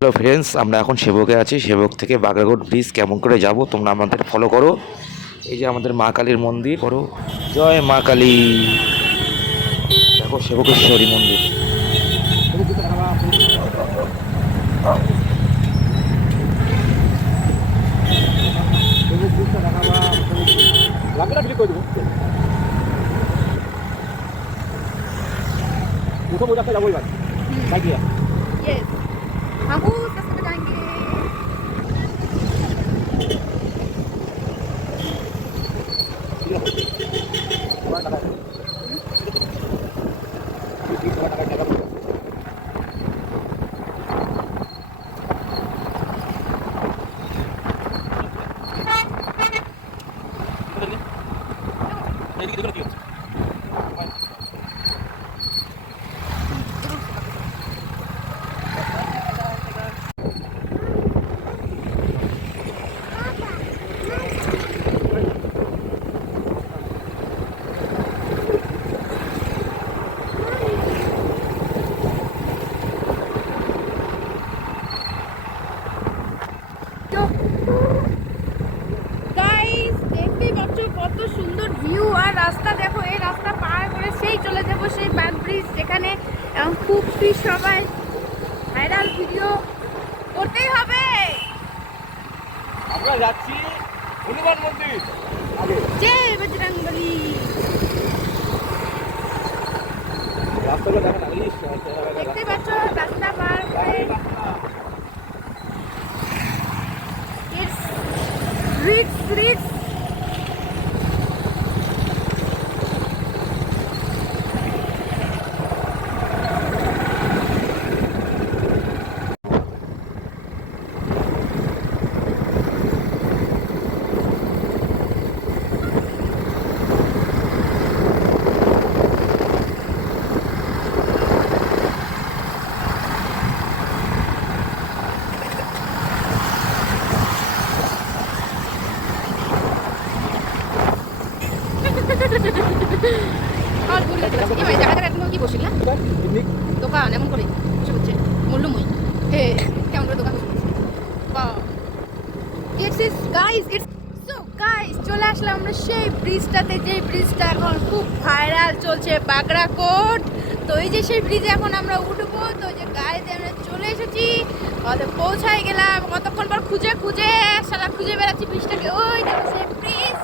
Hello friends, আমরা এখন সেবকে আছি। সেবক থেকে বাগরাকোট ব্রিজ কেমন করে যাব তোমরা আমাদের ফলো করো। এই যে আমাদের মা কালীর মন্দির, করো জয় মা কালী। দেখো সেবকেশ্বরী মন্দির। যাবো এবার यस हम उस रास्ते पे जाएंगे। গাইস দেখতেই পাচ্ছ কত সুন্দর ভিউ আর রাস্তা দেখো। এই রাস্তা পার করে সেই চলে যাব সেই ব্যাক ব্রিজ, যেখানে খুব সবাই ভাইরাল ভিডিও করতেই হবে। আমরা যাচ্ছি হনুমান মন্দির। জয় বজরংবলী। রাস্তাটা দেখো না, দেখতেই পাচ্ছ রাস্তা পার করে ইটস রিক্স। আর বললে তো এই ভাই জায়গাটা তুমি কি বসিলা দোকান এমন করে বসে হচ্ছে মূল্যময়। হে কেমন করে দোকান বসে বাহ। ইটস ইটস সো গাইস, চলে আসলাম আমরা সেই ব্রিজটাতে, যে ব্রিজটা এখন খুব ভাইরাল চলছে, বাগরাকোট। তো এই যে সেই ব্রিজে এখন আমরা উঠবো। তো যে গাড়িতে আমরা চলে এসেছি, পৌঁছাই গেলাম। কতক্ষণ পর খুঁজে সারা খুঁজে বেড়াচ্ছি ব্রিজটাকে। ওই দেখো সেই ব্রিজ।